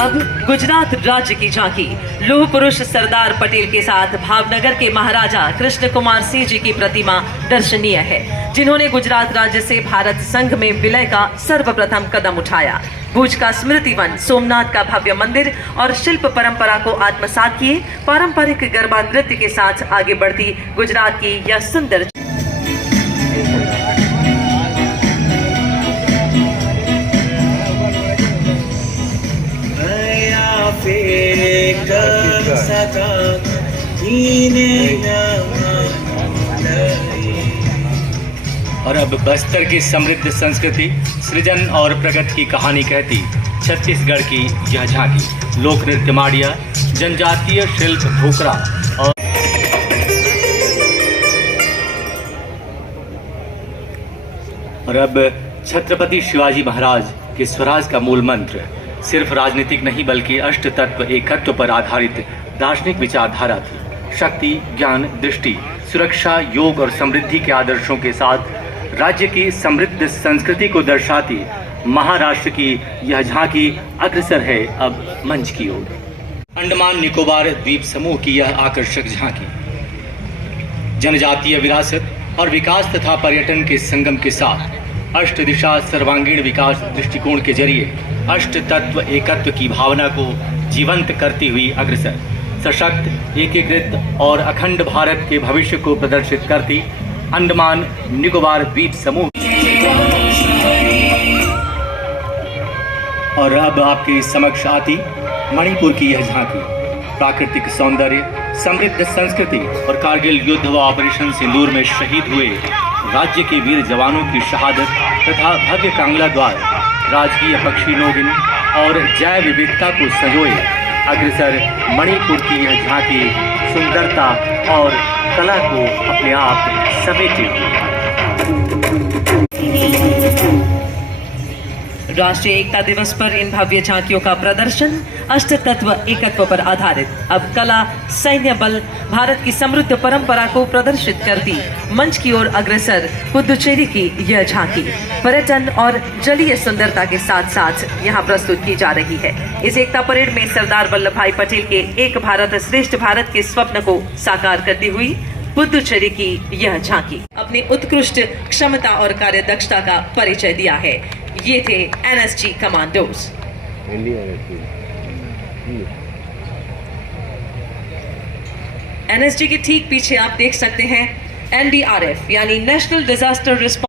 अब गुजरात राज्य की झांकी लौह पुरुष सरदार पटेल के साथ भावनगर के महाराजा कृष्ण कुमार सिंह जी की प्रतिमा दर्शनीय है, जिन्होंने गुजरात राज्य से भारत संघ में विलय का सर्वप्रथम कदम उठाया। भुज का स्मृति वन, सोमनाथ का भव्य मंदिर और शिल्प परंपरा को आत्मसात किए पारंपरिक गरबा नृत्य के साथ आगे बढ़ती गुजरात की यह सुंदर और अब बस्तर की समृद्ध संस्कृति, सृजन और प्रगति की कहानी कहती छत्तीसगढ़ की यह झांकी, लोक नृत्य माड़िया, जनजातीय शिल्प ढोकरा और अब छत्रपति शिवाजी महाराज के स्वराज का मूल मंत्र सिर्फ राजनीतिक नहीं बल्कि अष्ट तत्व एकत्व पर आधारित दार्शनिक विचारधारा थी। शक्ति, ज्ञान, दृष्टि, सुरक्षा, योग और समृद्धि के आदर्शों के साथ राज्य की समृद्ध संस्कृति को दर्शाती महाराष्ट्र की यह झांकी अग्रसर है अब मंच की ओर। अंडमान निकोबार द्वीप समूह की यह आकर्षक झांकी जनजातीय विरासत और विकास तथा पर्यटन के संगम के साथ अष्ट दिशा सर्वांगीण विकास दृष्टिकोण के जरिए अष्ट तत्व एकत्व की भावना को जीवंत करती हुई अग्रसर, सशक्त, एकीकृत और अखंड भारत के भविष्य को प्रदर्शित करती अंडमान निकोबार द्वीप समूह। और अब आपके समक्ष आती मणिपुर की यह झांकी, प्राकृतिक सौंदर्य, समृद्ध संस्कृति और कारगिल युद्ध व ऑपरेशन सिंदूर में शहीद हुए राज्य के वीर जवानों की शहादत तथा भव्य कांगला द्वार, राजकीय पक्षी नोगिन और जैव विविधता को संजोए अग्रसर मणिपुर की यह झांकी सुंदरता और कला को अपने आप समेटे। राष्ट्रीय एकता दिवस पर इन भव्य झांकियों का प्रदर्शन अष्ट तत्व एकत्व पर आधारित अब कला, सैन्य बल, भारत की समृद्ध परंपरा को प्रदर्शित करती मंच की ओर अग्रसर पुदुचेरी की यह झांकी पर्यटन और जलीय सुंदरता के साथ साथ यहाँ प्रस्तुत की जा रही है। इस एकता परेड में सरदार वल्लभ भाई पटेल के एक भारत श्रेष्ठ भारत के स्वप्न को साकार करती हुई पुदुचेरी की यह झांकी अपनी उत्कृष्ट क्षमता और कार्यदक्षता का परिचय दिया है। ये थे एनएसजी कमांडोज। एनएसजी के ठीक पीछे आप देख सकते हैं एनडीआरएफ यानी नेशनल डिजास्टर रिस्पॉन्स